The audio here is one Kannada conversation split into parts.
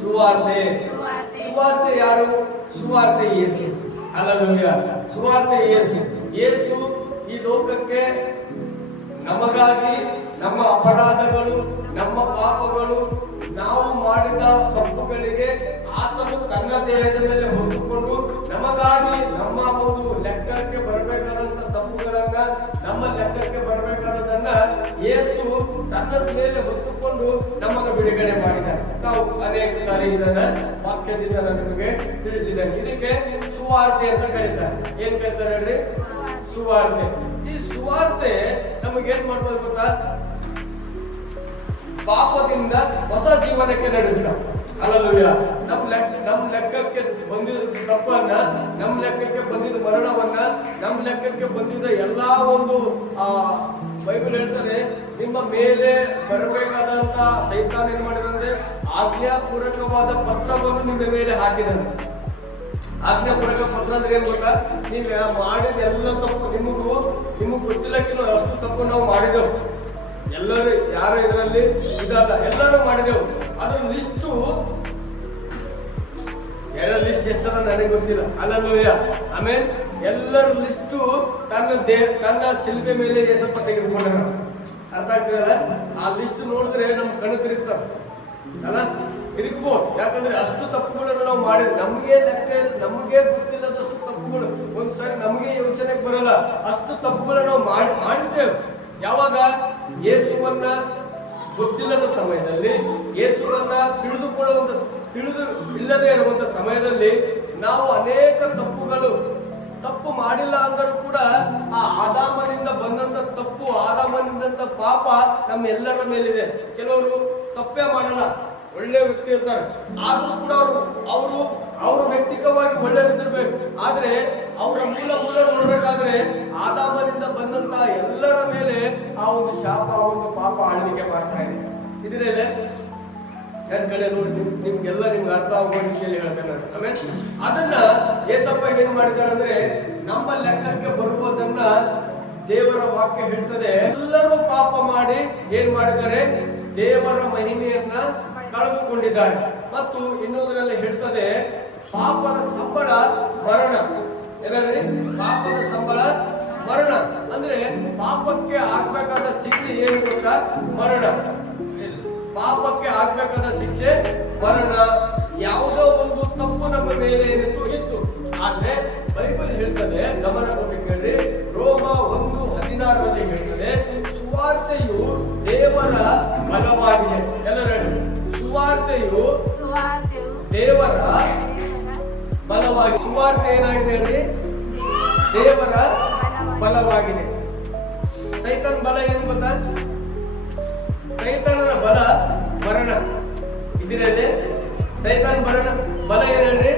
ಸುವಾರ್ತೆ. ಸುವಾರ್ತೆ ಯಾರು? ಸುವಾರ್ತೆ ಯೇಸು. ಹಲ್ಲೆಲೂಯಾ. ಸುವಾರ್ತೆ ಯೇಸು. ಯೇಸು ಈ ಲೋಕಕ್ಕೆ ನಮಗಾಗಿ ನಮ್ಮ ಅಪರಾಧಗಳು, ನಮ್ಮ ಪಾಪಗಳು, ನಾವು ಮಾಡಿದ ತಪ್ಪುಗಳಿಗೆ ಆತನು ತನ್ನ ದೇಹದ ಮೇಲೆ ಹೊತ್ತುಕೊಂಡು ನಮಗಾಗಿ ನಮ್ಮ ಒಂದು ಲೆಕ್ಕಕ್ಕೆ ಬರಬೇಕಾದಂತ ತಪ್ಪುಗಳನ್ನ, ನಮ್ಮ ಲೆಕ್ಕಕ್ಕೆ ಬರಬೇಕಾದದನ್ನ ಯೇಸು ತನ್ನ ಮೇಲೆ ಹೊತ್ತುಕೊಂಡು ನಮ್ಮನ್ನು ಬಿಡುಗಡೆ ಮಾಡಿದ್ದಾರೆ. ನಾವು ಅನೇಕ ಸಾರಿ ಇದನ್ನ ವಾಕ್ಯದಿಂದ ನಿಮಗೆ ತಿಳಿಸಿದ್ದೇನೆ. ಇದಕ್ಕೆ ಸುವಾರ್ತೆ ಅಂತ ಕರೀತಾರೆ. ಏನ್ ಕರೀತಾರೆ ಹೇಳ್ರಿ? ಸುವಾರ್ತೆ. ಈ ಸುವಾರ್ತೆ ನಮಗೇನ್ ಮಾಡ್ತದೆ ಗೊತ್ತಾ? ಪಾಪದಿಂದ ಹೊಸ ಜೀವನಕ್ಕೆ ನಡೆಸ್ತಾರೆ. ಹಲ್ಲೆಲೂಯಾ. ನಮ್ ಲೆಕ್ಕಕ್ಕೆ ಬಂದಿದ್ದ ತಪ್ಪನ್ನ, ನಮ್ ಲೆಕ್ಕಕ್ಕೆ ಬಂದಿದ್ದ ಮರಣವನ್ನ, ನಮ್ ಲೆಕ್ಕಕ್ಕೆ ಬಂದಿದ್ದ ಎಲ್ಲಾ ಒಂದು ಬೈಬಲ್ ಹೇಳ್ತಾರೆ, ನಿಮ್ಮ ಮೇಲೆ ಬರಬೇಕಾದಂತ ಸೈತಾನ ಏನ್ ಮಾಡಿದಂತೆ ಆಜ್ಞಾಪೂರ್ವಕವಾದ ಪತ್ರವನ್ನು ನಿಮ್ಮ ಮೇಲೆ ಹಾಕಿದಂತೆ. ಆಜ್ಞಾಪೂರ್ವಕ ಪತ್ರ ಅಂದ್ರೆ ಏನ್ ಗೊತ್ತಾ? ನೀವ್ ಮಾಡಿದ ಎಲ್ಲ ತಪ್ಪು ನಿಮಗ್ ಗೊತ್ತಿಲ್ಲಕ್ಕಿನ ಅಷ್ಟು ತಪ್ಪು ನಾವು ಮಾಡಿದೆವು. ಎಲ್ಲರೂ ಯಾರು ಇದರಲ್ಲಿ ಇದಲ್ಲ, ಎಲ್ಲರೂ ಮಾಡಿದೆವು. ಅದ್ರ ಲಿಸ್ಟು ಎಷ್ಟದ ನನಗೆ ಗೊತ್ತಿಲ್ಲ. ಹಲ್ಲೆಲೂಯಾ. ಆಮೇಲೆ ಎಲ್ಲರ ಲಿಸ್ಟು ತನ್ನ ಶಿಲ್ಪೆ ಮೇಲೆ ಏಸಪ್ಪ ತೆಗೆದುಕೊಂಡ. ಅರ್ಥ ಆಗ್ತದಲ್ಲ? ಆ ಲಿಸ್ಟ್ ನೋಡಿದ್ರೆ ನಮ್ ಕಣ್ಣು ತಿರುಗ್ತಾವ ಅಲ್ಲ, ತಿರುಗ್ಬೋದು. ಯಾಕಂದ್ರೆ ಅಷ್ಟು ತಪ್ಪುಗಳನ್ನು ನಾವು ಮಾಡಿದ್ವಿ. ನಮಗೆ ಗೊತ್ತಿಲ್ಲದಷ್ಟು ತಪ್ಪುಗಳು ಒಂದ್ಸಾರಿ ನಮಗೆ ಯೋಚನೆಗೆ ಬರಲ್ಲ. ಅಷ್ಟು ತಪ್ಪುಗಳನ್ನು ನಾವು ಮಾಡಿದ್ದೇವೆ. ಯಾವಾಗ? ಯೇಸುವನ್ನ ಗೊತ್ತಿಲ್ಲದ ಸಮಯದಲ್ಲಿ, ಯೇಸುವನ್ನ ತಿಳಿದು ಇಲ್ಲದೆ ಇರುವಂತ ಸಮಯದಲ್ಲಿ ನಾವು ಅನೇಕ ತಪ್ಪು ಮಾಡಿಲ್ಲ ಅಂದರೂ ಕೂಡ ಆ ಆದಾಮನಿಂದ ಬಂದಂತ ತಪ್ಪು, ಆದಾಮನಿಂದ ಪಾಪ ನಮ್ಮೆಲ್ಲರ ಮೇಲಿದೆ. ಕೆಲವರು ತಪ್ಪೇ ಮಾಡಲ್ಲ, ಒಳ್ಳೆ ವ್ಯಕ್ತಿ ಇರ್ತಾರೆ, ಆದ್ರೂ ಕೂಡ ಅವರು ವ್ಯಕ್ತಿಕವಾಗಿ ಒಳ್ಳೆಯದಿರ್ಬೇಕು. ಆದ್ರೆ ಅವರ ಮೂಲ ನೋಡ್ಬೇಕಾದ್ರೆ ಆದಾಮನಿಂದ ಬಂದಂತ ಎಲ್ಲರ ಮೇಲೆ ಆ ಒಂದು ಶಾಪ, ಆ ಒಂದು ಪಾಪ ಆಳ್ವಿಕೆ ಮಾಡ್ತಾ ಇದೆ. ಇದ್ರೆ ನನ್ನ ಕಡೆ ನೋಡಿ, ನಿಮ್ಗೆ ಅರ್ಥ ಆಗೋ ರೀತಿಯಲ್ಲಿ ಹೇಳ್ತೇನೆ. ಆಮೇಲೆ ಅದನ್ನ ಏಸಪ್ಪ ಏನ್ ಮಾಡಿದ್ದಾರೆ ಅಂದ್ರೆ, ನಮ್ಮ ಲೆಕ್ಕಕ್ಕೆ ಬರುವುದನ್ನ ದೇವರ ವಾಕ್ಯ ಹೇಳ್ತದೆ. ಎಲ್ಲರೂ ಪಾಪ ಮಾಡಿ ಏನ್ ಮಾಡಿದ್ದಾರೆ? ದೇವರ ಮಹಿಮೆಯನ್ನ ಕಳೆದುಕೊಂಡಿದ್ದಾರೆ. ಮತ್ತು ಇನ್ನೊಂದರಲ್ಲಿ ಹೇಳ್ತದೆ, ಪಾಪದ ಸಂಬಳ ಮರಣ. ಎಲ್ಲರಿ? ಪಾಪದ ಸಂಬಳ ಮರಣ. ಅಂದ್ರೆ ಪಾಪಕ್ಕೆ ಆಗ್ಬೇಕಾದ ಶಿಕ್ಷೆ ಏನು ಗೊತ್ತಾ? ಮರಣ. ಪಾಪಕ್ಕೆ ಆಗ್ಬೇಕಾದ ಶಿಕ್ಷೆ ಮರಣ. ಯಾವುದೋ ಒಂದು ತಪ್ಪು ನಮ್ಮ ಮೇಲೆ ಇತ್ತು. ಆದ್ರೆ ಬೈಬಲ್ ಹೇಳ್ತದೆ, ಗಮನ ಕೊಟ್ಟು ಕೇಳ್ರಿ, ರೋಮ 1:16 ಹೇಳ್ತದೆ, ಸುವಾರ್ತೆಯು ದೇವರ ಬಲವಾಗಿದೆ. ಎಲ್ಲರೂ ಸುವಾರ್ತೆಯು ದೇವರ ಬಲವಾಗಿದೆ. ಸುವಾರ್ತೆ ಏನಾಗಿದೆ ಹೇಳ್ರಿ? ದೇವರ ಬಲವಾಗಿದೆ. ಸೈತಾನ ಬಲ ಏನು ಗೊತ್ತಾ? ಸೈತಾನನ ಬಲ ಮರಣ. ಇದಿರಲಿ ಸೈತಾನ ಬಲ ಏನೇನ್ರಿ?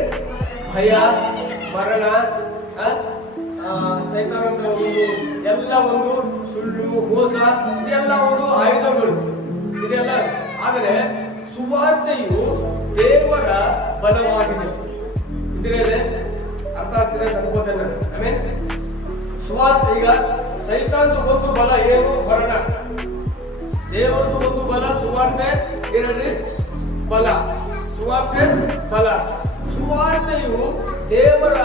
ಭಯ, ಮರಣ. ಸೈತಾನ ಎಲ್ಲ ಒಂದು ಸುಳ್ಳು, ಮೋಸ, ಇದೆಲ್ಲ ಒಂದು ಆಯುಧಗಳು ಇದೆಲ್ಲ. ಆದರೆ ಸುವಾರ್ತೆಯು ದೇವರ ಬಲವಾಗಿದೆ. ಇದಿರಲಿ ಅರ್ಥ ಆಗ್ತಿದೆ ಅನ್ಕೋತೇನೆ. ಆಮೇಲೆ ಸುವಾರ್ತೆ, ಈಗ ಸೈತಾನದ ಒಂದು ಬಲ ಏನು? ಮರಣ. ದೇವರದು ಒಂದು ಬಲ ಸುವಾರ್ತೆ ಏನ್ರಿ? ಬಲ. ಸುವಾರ್ತೆ ಬಲ. ಸುವಾರ್ತೆಯು ದೇವರ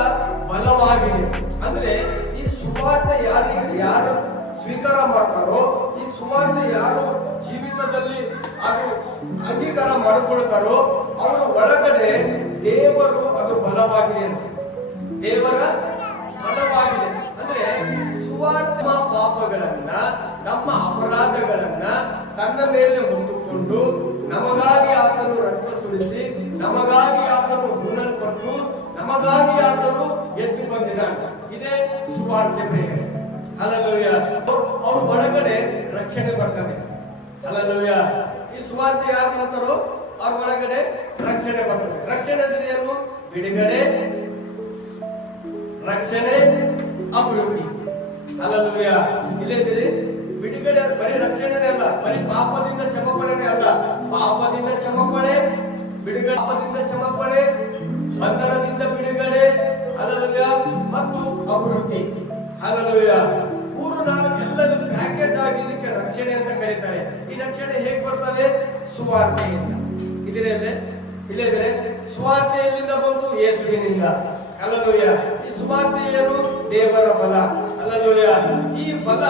ಬಲವಾಗಿದೆ. ಅಂದ್ರೆ ಈ ಸುವಾರ್ತೆ ಯಾರು ಸ್ವೀಕಾರ ಮಾಡ್ತಾರೋ, ಈ ಸುವಾರ್ತೆ ಯಾರು ಜೀವಿತದಲ್ಲಿ ಅಂಗೀಕಾರ ಮಾಡಿಕೊಳ್ತಾರೋ ಅವರ ಒಳಗಡೆ ದೇವರು ಅದು ಬಲವಾಗಿದೆ ಅಂತ. ದೇವರ ಬಲವಾಗಿದೆ ಅಂದ್ರೆ ಸುವಾರ್ತೆ ಪಾಪಗಳನ್ನ, ನಮ್ಮ ಅಪರಾಧಗಳನ್ನ ತನ್ನ ಮೇಲೆ ಹೊತ್ತುಕೊಂಡು ನಮಗಾಗಿ ಆತನು ರಕ್ತ ಸುರಿಸಿ, ನಮಗಾಗಿ ಆತನು ಹೂಣಲ್ಪಟ್ಟು, ನಮಗಾಗಿ ಆತನು ಎದ್ದು ಬಂದಿದ್ದಾನೆ. ಇದೇ ಸುವಾರ್ತೆ ಪ್ರೇರಣೆ. ಹಲ್ಲೆಲೂಯಾ. ಅವ್ರ ಒಳಗಡೆ ರಕ್ಷಣೆ ಬರ್ತದೆ. ಹಲ್ಲೆಲೂಯಾ. ಈ ಸುವಾರ್ತೆ ಯಾರು ಮಾಡ್ತಾರೋ ಅವ್ರ ಒಳಗಡೆ ರಕ್ಷಣೆ ಬರ್ತದೆ. ರಕ್ಷಣೆ ಅಂದ್ರೆ ಏನು? ಬಿಡುಗಡೆ, ರಕ್ಷಣೆ, ಅಭಿವೃದ್ಧಿ. ಹಲ್ಲೆಲೂಯಾ. ಇಲ್ಲೇ ಬಿಡುಗಡೆ ಬರೀ ರಕ್ಷಣೆನೇ ಅಲ್ಲ, ಬರೀ ಪಾಪದಿಂದ ಕ್ಷಮಾಪಣೆನೇ ಅಲ್ಲ. ಪಾಪದಿಂದ ಕ್ಷಮಾಪಣೆ, ಬಿಡುಗಡೆ, ಪಾಪದಿಂದ ಕ್ಷಮಾಪಣೆ, ಬಂಧನದಿಂದ ಬಿಡುಗಡೆ, ಹಲ್ಲೆಲೂಯಾ, ಮತ್ತು ಅಭಿವೃದ್ಧಿ. ಹಲ್ಲೆಲೂಯಾ. 3-4 ಎಲ್ಲದೂ ಪ್ಯಾಕೇಜ್ ಆಗಿ ಇದಕ್ಕೆ ರಕ್ಷಣೆ ಅಂತ ಕರೀತಾರೆ. ಈ ರಕ್ಷಣೆ ಹೇಗೆ ಬರ್ತದೆ? ಸುವಾರ್ತೆಯಿಂದ. ಇದರಲ್ಲಿ ಇಲ್ಲದ್ರೆ ಸುವಾರ್ತೆ ಎಲ್ಲಿಂದ ಬಂತು? ಯೇಸುವಿನಿಂದ. ಹಲ್ಲೆಲೂಯಾ. ಈ ಸುವಾರ್ತೆ ಏನು? ದೇವರ ಬಲ. ಹಲ್ಲೆಲೂಯಾ. ಈ ಬಲ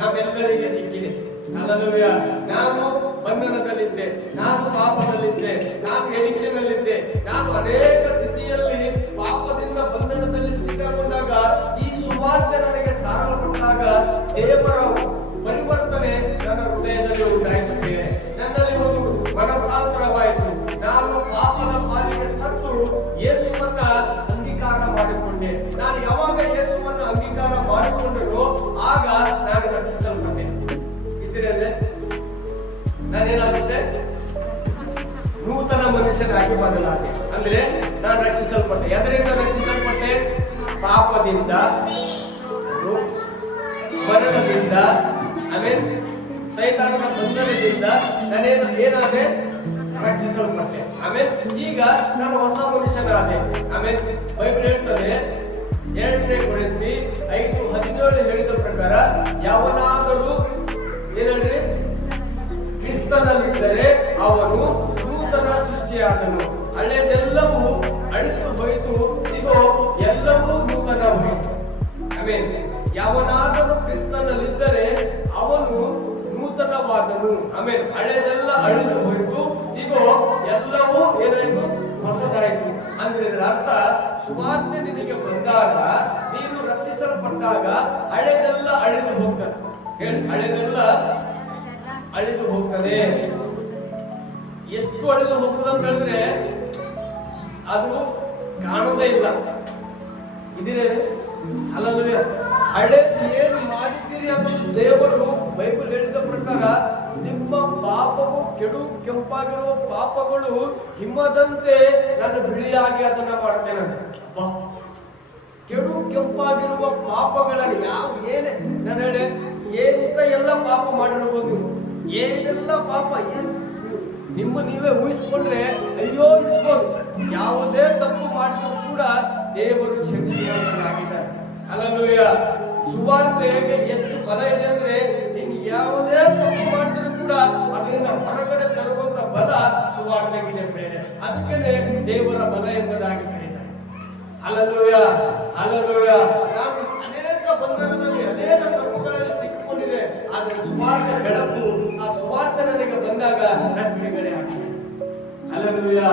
ನಮ್ಮೆಲ್ಲರಿಗೆ ಸಿಕ್ಕಿದೆ. ಹಲ್ಲೆಲೂಯಾ. ನಾನು ಬಂಧನದಲ್ಲಿದ್ದೆ, ನಾನು ಪಾಪದಲ್ಲಿದ್ದೆ, ನಾನು ಎಡಿಕ್ಷನ್ ಅಲ್ಲಿದ್ದೆ, ನಾನು ಅನೇಕ ಸ್ಥಿತಿಯಲ್ಲಿ ಪಾಪದಿಂದ ಬಂಧನದಲ್ಲಿ ಸಿಕ್ಕಾಕೊಂಡಾಗ ಈ ಸುವಾರ್ತೆ ನನಗೆ ಸಾರಲ್ಪಟ್ಟಾಗ ದೇವರ ಪರಿವರ್ತನೆ ನನ್ನ ಹೃದಯದಲ್ಲಿ ಉಂಟಾಯಿಸುತ್ತೆ. ನನ್ನಲ್ಲಿ ಒಂದು ಮನಸ್ಸಾಂತರವಾಯಿತು. ನಾನು ಪಾಪದ ಪಾಲಿಗೆ ಸತ್ತು ಯೇಸುವನ್ನ ಅಂಗೀಕಾರ ಮಾಡಿಕೊಂಡೆ. ನಾನು ಯಾವಾಗ ಯೇಸುವನ್ನ ಅಂಗೀಕಾರ ಮಾಡಿಕೊಂಡರೋ ಆಗ ನಾನು ರಕ್ಷಿಸಲ್ಪಟ್ಟೆ. ಇದ್ರಲ್ಲೇ ನಾನೇನಾಗುತ್ತೆ? ನೂತನ ಮನುಷ್ಯನಾಗಿ ಬದಲಾದೆ. ಅಂದ್ರೆ ನಾನು ರಕ್ಷಿಸಲ್ಪಟ್ಟೆ. ಎದರಿಂದ ರಕ್ಷಿಸಲ್ಪಟ್ಟೆ? ಪಾಪದಿಂದ, ಮರಣದಿಂದ, ಆಮೇಲೆ ಸೈತಾನನ ಬಂಧನದಿಂದ ಏನಾದೆ? ರಕ್ಷಿಸಲ್ಪಟ್ಟೆ. ಆಮೇಲೆ ಈಗ ನಾನು ಹೊಸ ಮನುಷ್ಯನಾದೆ. ಆಮೇಲೆ ಬೈಬಲ್ ಹೇಳ್ತದೆ 2 ಕೊರಿಂಥಿ 5:17 ಹೇಳಿದ ಪ್ರಕಾರ ಯಾವನಾದರೂ ಏನಂದ್ರೆ ಕ್ರಿಸ್ತನಲ್ಲಿದ್ದರೆ ಅವನು ನೂತನ ಸೃಷ್ಟಿಯಾದನು, ಹಳೆದೆಲ್ಲವೂ ಅಳಿದು ಹೋಯಿತು, ಇದು ಎಲ್ಲವೂ ನೂತನ ಹೋಯಿತು. ಆಮೇಲೆ ಯಾವನಾದರೂ ಕ್ರಿಸ್ತನಲ್ಲಿದ್ದರೆ ಅವನು ನೂತನವಾದನು. ಆಮೇಲೆ ಹಳೆದೆಲ್ಲ ಅಳಿದು ಹೋಯಿತು, ಈಗ ಎಲ್ಲವೂ ಏನಾಯ್ತು? ಹೊಸದಾಯಿತು. ಅಂದ್ರೆ ಇದರ ಅರ್ಥ ಸುವಾರ್ತೆ ನಿನಗೆ ಬಂದಾಗ, ನೀನು ರಕ್ಷಿಸಲ್ಪಟ್ಟಾಗ ಹಳೆದೆಲ್ಲ ಅಳಿದು ಹೋಗ್ತದೆ. ಹೇಳಿ, ಹಳೆದೆಲ್ಲ ಅಳಿದು ಹೋಗ್ತದೆ. ಎಷ್ಟು ಅಳಿದು ಹೋಗ್ತದೆ ಅಂತ ಹೇಳಿದ್ರೆ ಅದು ಕಾಣೋದೇ ಇಲ್ಲ. ಇದಿರೇ ಅಲ್ಲವೇ? ಹಳೆ ಏನು ಮಾಡಿದ್ದೀರಿ ಅನ್ನೋದು ದೇವರು ಬೈಬಲ್ ಹೇಳಿದ ಪ್ರಕಾರ ನಿಮ್ಮ ಪಾಪವು ಕೆಡು ಕೆಂಪಾಗಿರುವ ಪಾಪಗಳು ಹಿಮದಂತೆ ನಾನು ಬಿಳಿಯಾಗಿ ಅದನ್ನ ಮಾಡ್ತೇನೆ. ಕೆಡು ಕೆಂಪಾಗಿರುವ ಪಾಪಗಳಲ್ಲಿ ಏನೇ ನಾನು ಹೇಳಿ ಏನಂತ ಎಲ್ಲ ಪಾಪ ಮಾಡಿರ್ಬೋದು. ಏನೆಲ್ಲ ಪಾಪ ನಿಮ್ಮ ನೀವೇ ಊಹಿಸ್ಕೊಂಡ್ರೆ ಅಯ್ಯೋ ಅನಿಸ್ಬೋದು. ಯಾವುದೇ ತಪ್ಪು ಮಾಡಿದ್ರು ಕೂಡ ದೇವರು ಕ್ಷಮಿಸಿದ್ದಾರೆ. ಹಲ್ಲೆಲೂಯಾ. ಸುವಾರ್ತೆಗೆ ಎಷ್ಟು ಬಲ ಇದೆ ಅಂದ್ರೆ ನೀನು ಯಾವುದೇ ತಪ್ಪು ಮಾಡಿದ್ರು ಕೂಡ ಅದರಿಂದ ಹೊರಗಡೆ ತರುವಂತ ಬಲ ಸುವಾರ್ತೆಗಿದೆ ಬೇರೆ. ಅದಕ್ಕೆ ದೇವರ ಬಲ ಎಂಬುದಾಗಿ ಕರೀತಾರೆ. Hallelujah, hallelujah. ನಾನು ಅನೇಕ ಬಂಧನದಲ್ಲಿ ಅನೇಕ ತಪ್ಪುಗಳಲ್ಲಿ ಸಿಕ್ಕಿಕೊಂಡಿದೆ. ಆದ್ರೆ ಸುವಾರ್ತೆ ಬೆಳಕು, ಆ ಸುವಾರ್ತೆ ನನಗೆ ಬಂದಾಗ ನನ್ನ ಬಿಡುಗಡೆ ಆಗಿದೆ. ಹಲ್ಲೆಲೂಯಾ.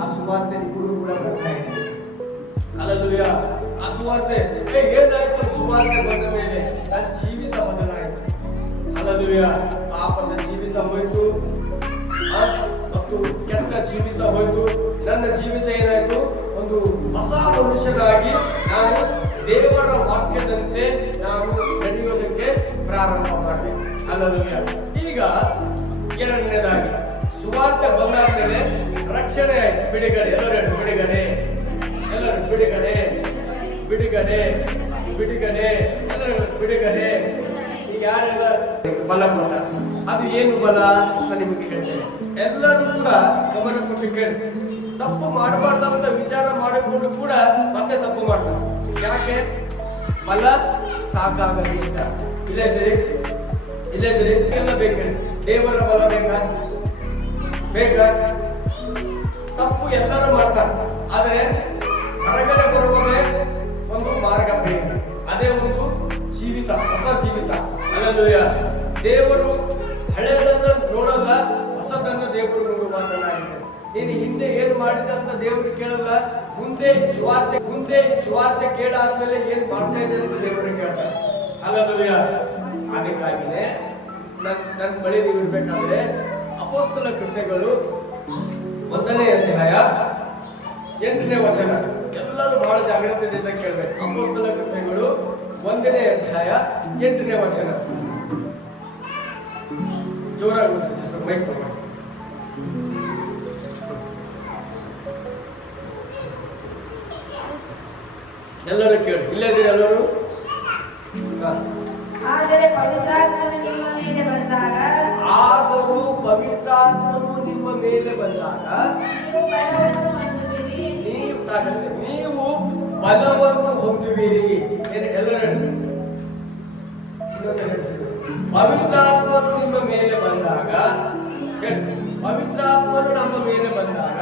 ಆ ಸುವಾರ್ತೆ ನಿಮಗೂ ಕೂಡ ಬರ್ತಾ ಇದೆ. ಹಲ್ಲೆಲೂಯಾ. ಆ ಸುವಾರ್ತೆ ಏನಾಯ್ತು? ಸುವಾರ್ತೆ ಬಂದ ಮೇಲೆ ನನ್ನ ಜೀವಿತ ಬದಲಾಯಿತು. ಹಲ್ಲೆಲೂಯಾ. ಪಾಪದ ಜೀವಿತ ಹೋಯ್ತು ಮತ್ತು ಕೆಟ್ಟ ಜೀವಿತ ಹೋಯ್ತು. ನನ್ನ ಜೀವಿತ ಏನಾಯ್ತು? ಒಂದು ಹೊಸ ಮನುಷ್ಯನಾಗಿ ನಾನು ದೇವರ ವಾಕ್ಯದಂತೆ ನಾನು ನಡೆಯೋದಕ್ಕೆ ಪ್ರಾರಂಭ ಮಾಡಿದೆ. ಹಲ್ಲೆಲೂಯಾ. ಈಗ ಎರಡನೇದಾಗಿ ಸುವಾರ್ತೆ ಬಂದಾದ ಮೇಲೆ ರಕ್ಷಣೆ ಆಯ್ತು, ಬಿಡುಗಡೆ. ಎಲ್ಲರೂ ಬಿಡುಗಡೆ, ಎಲ್ಲರೂ ಬಿಡುಗಡೆ, ಬಿಡುಗಡೆ, ಬಿಡುಗಡೆ, ಎಲ್ಲರೂ ಬಿಡುಗಡೆ. ಈಗ ಯಾರೆಲ್ಲ ಬಲ ಕೊಟ್ಟ, ಅದು ಏನು ಬಲ ಅಂತ ನಿಮಗೆ ಹೇಳ್ತೇನೆ. ಎಲ್ಲರೂ ಕೂಡ ಗಮನ ಕೊಟ್ಟು ಕೇಳಿ. ತಪ್ಪು ಮಾಡಬಾರ್ದಂತ ವಿಚಾರ ಮಾಡಿಕೊಂಡು ಕೂಡ ಮತ್ತೆ ತಪ್ಪು ಮಾಡ್ತಾರೆ. ಯಾಕೆ? ಬಲ ಸಾಕಾಗಲಿಲ್ಲ. ಇಲ್ಲದ್ರಿ ಎಲ್ಲ ಬೇಕೇಳಿ. ದೇವರ ಬಲ ಬೇಕಾ? ಬೇಕಾ? ತಪ್ಪು ಎಲ್ಲರೂ ಮಾಡ್ತಾರೆ. ಆದ್ರೆ ಹೊರಗಡೆ ಬರುವುದೇ ಒಂದು ಮಾರ್ಗ ಬೇರೆ. ಅದೇ ಒಂದು ಜೀವಿತ, ಹೊಸ ಜೀವಿತ. ಹಲ್ಲೆಲೂಯಾ. ದೇವರು ಹಳೆದನ್ನ ನೋಡಲ್ಲ, ಹೊಸದನ್ನ ದೇವರು ನೋಡುವಂತನಾಗಿದೆ. ನೀನು ಹಿಂದೆ ಏನು ಮಾಡಿದ ಅಂತ ದೇವರು ಕೇಳಲ್ಲ. ಮುಂದೆ ಸುವಾರ್ತೆ ಕೇಳಾದ್ಮೇಲೆ ಏನ್ ಮಾಡ್ತಾ ಇದೆ ಅಂತ ದೇವರು ಕೇಳ್ತಾರೆ. ಹಲ್ಲೆಲೂಯಾ. ಅದಕ್ಕಾಗಿನೇ ನನ್ನ ಬಳಿ ನೀವು ಇರ್ಬೇಕಾದ್ರೆ ಅಪೊಸ್ತಲ ಕೃತ್ಯಗಳು 1ನೇ ಅಧ್ಯಾಯ 8ನೇ ವಚನ. ಎಲ್ಲರೂ ಬಹಳ ಜಾಗ್ರತೆಯಿಂದ ಕೇಳಬೇಕು. ಅಪೊಸ್ತಲ ಕೃತ್ಯಗಳು 1ನೇ ಅಧ್ಯಾಯ 8ನೇ ವಚನ. ಜೋರಾಗಿ ಸಿಸ್ಟರ್ ಮೈಕ್ ತಗೊಳ್ಳಿ. ಎಲ್ಲರೂ ಕೇಳಿ. ಇಲ್ಲದಿರಿ ಎಲ್ಲರೂ. ಆದರೂ ಪವಿತ್ರಾತ್ಮನು ನಿಮ್ಮ ಮೇಲೆ ಬಂದಾಗ ನೀವು ಸಾಕಷ್ಟೇ, ನೀವು ಬಲವನ್ನು ಹೊಂದುವಿರಿ. ಎಲ್ಲರೂ ಪವಿತ್ರಾತ್ಮನು ನಿಮ್ಮ ಮೇಲೆ ಬಂದಾಗ, ಪವಿತ್ರಾತ್ಮನು ನಮ್ಮ ಮೇಲೆ ಬಂದಾಗ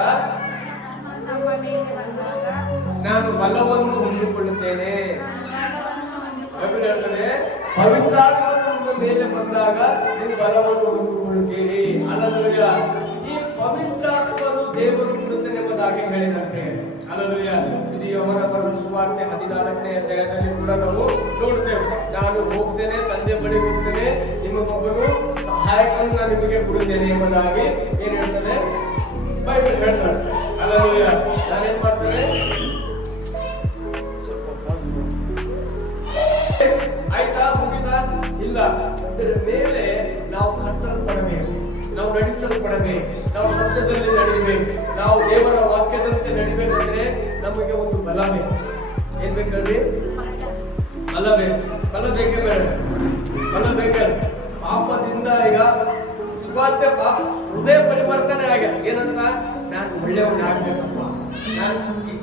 ನಾನು ಬಲವನ್ನು ಹೊಂದಿಕೊಳ್ಳುತ್ತೇನೆ. ಬೈಬಲ್ ಹೇಳ್ತದೆ, ಪವಿತ್ರಾತ್ಮನು ನಿಮ್ಮ ಮೇಲೆ ಬಂದಾಗ ನೀವು ಬಲವನ್ನು ಹೊಂದಿಕೊಳ್ಳುತ್ತೀರಿ. ಹಲ್ಲೆಲೂಯಾ. ಈ ಪವಿತ್ರಾತ್ಮನು ದೇವರು ಕೊಡುತ್ತಾನೆ ಎಂಬುದಾಗಿ ಹೇಳಿದಂತೆ. ಹಲ್ಲೆಲೂಯಾ. ಇದು ಯೋಹನ ಬರೆದ ಸುವಾರ್ತೆ 14ನೇ ಅಧ್ಯಾಯದಲ್ಲಿ ಕೂಡ ನಾವು ನೋಡ್ತೇವೆ. ನಾನು ಹೋಗ್ತೇನೆ, ತಂದೆ ಬಳಿ ಹೋಗ್ತೇನೆ, ನಿಮಗೊಬ್ಬರು ಸಹಾಯಕರನ್ನು ನಾನು ನಿಮಗೆ ಕೊಡುತ್ತೇನೆ ಎಂಬುದಾಗಿ ಏನ್ ಹೇಳ್ತದೆ ಬೈಬಲ್ ಹೇಳ್ತಾರೆ. ಹಲ್ಲೆಲೂಯಾ. ನಾನೇನ್ ಮಾಡ್ತೇನೆ, ಆಯ್ತಾ ಮುಗಿತಾ ಇಲ್ಲ, ಇದರ ಮೇಲೆ ನಾವು ಕಟ್ಟಲ್ಪಡಬೇಕು, ನಾವು ನಡೆಸಲ್ಪಡಬೇಕು, ನಾವು ಸತ್ಯದಲ್ಲಿ ನಡಿಬೇಕು, ನಾವು ದೇವರ ವಾಕ್ಯದಂತೆ ನಡಿಬೇಕಂದ್ರೆ ನಮಗೆ ಒಂದು ಬಲ ಬೇಕು. ಏನ್ ಬೇಕಲ್ರಿ? ಬಲ ಬೇಕು. ಬಲ ಬೇಕೇ ಬೇಡ? ಬಲ ಬೇಕಲ್ಲ. ಪಾಪದಿಂದ ಈಗ ಸುವಾರ್ತೆ ಪಾಪ ಹೃದಯ ಪರಿವರ್ತನೆ ಆಗ್ಯದ. ಏನಂತ? ನಾನು ಒಳ್ಳೆಯವನ್ನ ಆಗ್ಬೇಕಪ್ಪ, ನಾನು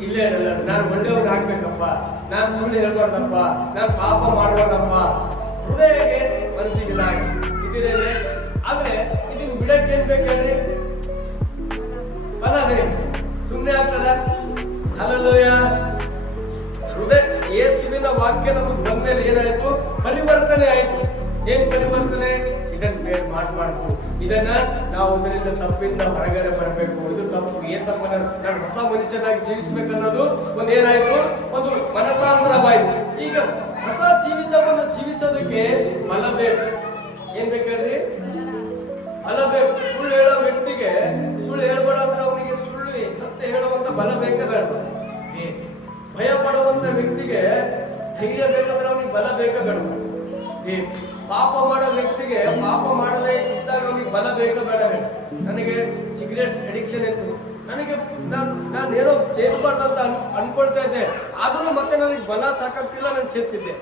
ಇಲ್ಲೇ ಇರಲ್ಲ, ನಾನು ಒಳ್ಳೆಯವನ್ನ ಆಗ್ಬೇಕಪ್ಪ, ನಾನು ಸುಳ್ಳು ಹೇಳ್ಬಾರ್ದಪ್ಪ, ನಾನು ಪಾಪ ಮಾಡಬಾರ್ದಪ್ಪ. ಹೃದಯಕ್ಕೆ ಮನಸ್ಸಿಗೆ ಇದಿರೇ. ಆದ್ರೆ ಇದನ್ನ ಬಿಡಕ್ಕೆ ಏನ್ ಬೇಕೇಳ್ರಿ? ಬಲ ಬೇಕು. ಸುಮ್ಮನೆ ಆಗ್ತದ? ಹಲ್ಲೆಲೂಯಾ. ಹೃದಯ ಯೇಸುವಿನ ವಾಕ್ಯ ನಮಗೆ ಬಂದ್ಮೇಲೆ ಏನಾಯ್ತು? ಪರಿವರ್ತನೆ ಆಯ್ತು. ಏನ್ ಪರಿವರ್ತನೆ? ಇದನ್ನ ಮಾಡಬಾರ್ದು, ಇದನ್ನ ನಾವು ಇದರಿಂದ ತಪ್ಪಿಂದ ಹೊರಗಡೆ ಬರಬೇಕು, ಇದು ತಪ್ಪು, ಏಸಪ್ಪನ ನಾನು ಹೊಸ ಮನುಷ್ಯನಾಗಿ ಜೀವಿಸ್ಬೇಕನ್ನೋದು ಒಂದು ಏನಾಯ್ತು? ಒಂದು ಮನಸಾಂತರವಾಯ್ತು. ಈಗ ಹೊಸ ಜೀವಿತವನ್ನು ಜೀವಿಸೋದಕ್ಕೆ ಬಲ ಬೇಕು. ಏನ್ ಬೇಕಲ್ರಿ? ಬಲ ಬೇಕು. ಸುಳ್ಳು ಹೇಳೋ ವ್ಯಕ್ತಿಗೆ ಸುಳ್ಳು ಹೇಳ್ಬೇಡ ಅಂದ್ರೆ ಅವನಿಗೆ ಸುಳ್ಳು ಸತ್ಯ ಹೇಳುವಂತ ಬಲ ಬೇಕೇ ಬೇಡ? ಭಯ ಪಡುವಂತ ವ್ಯಕ್ತಿಗೆ ಧೈರ್ಯ ಬೇಕಂದ್ರೆ ಅವನಿಗೆ ಬಲ ಬೇಕೇ ಬೇಡ? ಪಾಪ ಮಾಡೋ ವ್ಯಕ್ತಿಗೆ ಪಾಪ ಮಾಡದೇ ಇದ್ದಾಗ ಅವನಿಗೆ ಬಲ ಬೇಕೇ ಬೇಡ? ನನಗೆ ಸಿಗರೇಟ್ಸ್ ಅಡಿಕ್ಷನ್ ಇತ್ತು, ನನಗೆ ನಾನು ಏನೋ ಸೇರ್ಬಾರ್ದಂತ ಅನ್ಕೊಳ್ತಾ ಇದ್ದೆ, ಆದ್ರೂ ಮತ್ತೆ ನನಗೆ ಬಲ ಸಾಕಾಗ್ತಿಲ್ಲ, ನಾನು ಸೇರ್ತಿದ್ದೆ.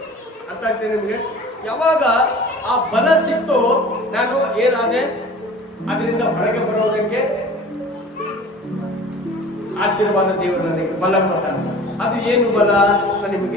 ಅರ್ಥ ಆಗ್ತದೆ ನಿಮಗೆ? ಯಾವಾಗ ಆ ಬಲ ಸಿಕ್ತು, ನಾನು ಏನಾದೆ? ಅದರಿಂದ ಹೊರಗೆ ಬರೋದಕ್ಕೆ ಆಶೀರ್ವಾದ ದೇವರು ನನಗೆ ಬಲ ಕೊಟ್ಟ. ಅದು ಏನು ಬಲ? ನಿಮಗೆ